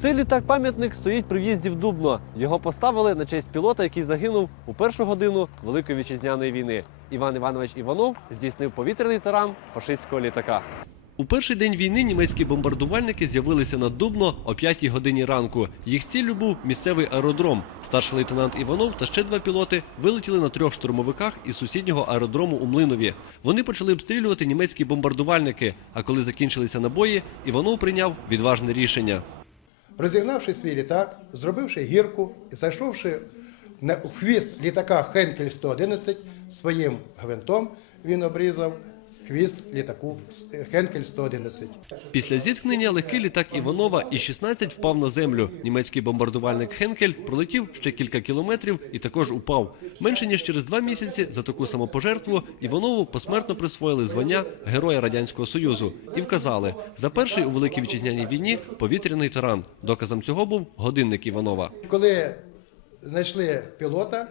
Цей літак-пам'ятник стоїть при в'їзді в Дубно. Його поставили на честь пілота, який загинув у першу годину Великої вітчизняної війни. Іван Іванович Іванов здійснив повітряний таран фашистського літака. У перший день війни німецькі бомбардувальники з'явилися над Дубно о 5 годині ранку. Їх ціллю був місцевий аеродром. Старший лейтенант Іванов та ще два пілоти вилетіли на трьох штурмовиках із сусіднього аеродрому у Млинові. Вони почали обстрілювати німецькі бомбардувальники. А коли закінчилися набої, Іванов прийняв відважне рішення. Розігнавши свій літак, зробивши гірку і зайшовши на хвіст літака Хенкель 111 своїм гвинтом, він обрізав хвіст літаку Хенкель 111. Після зіткнення легкий літак Іванова і 16 впав на землю. Німецький бомбардувальник Хенкель пролетів ще кілька кілометрів і також упав. Менше ніж через два місяці за таку самопожертву Іванову посмертно присвоїли звання Героя Радянського Союзу і вказали за перший у великій вітчизняній війні повітряний таран. Доказом цього був годинник Іванова. Коли знайшли пілота,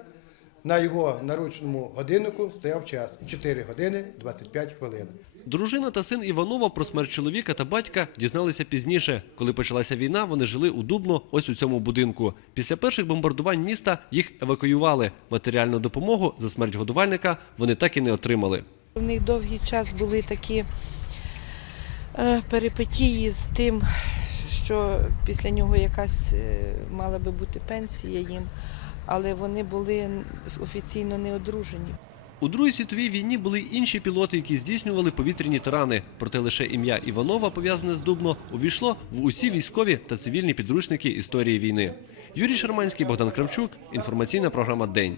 на його наручному годиннику стояв час 4 години 25 хвилин. Дружина та син Іванова про смерть чоловіка та батька дізналися пізніше. Коли почалася війна, вони жили у Дубно, ось у цьому будинку. Після перших бомбардувань міста їх евакуювали. Матеріальну допомогу за смерть годувальника вони так і не отримали. У них довгий час були такі е, перипетії з тим, що після нього якась е, мала би бути пенсія їм, але вони були офіційно не одружені. У Другій світовій війні були інші пілоти, які здійснювали повітряні тарани. Проте лише ім'я Іванова, пов'язане з Дубно, увійшло в усі військові та цивільні підручники історії війни. Юрій Шарманський, Богдан Кравчук. Інформаційна програма День.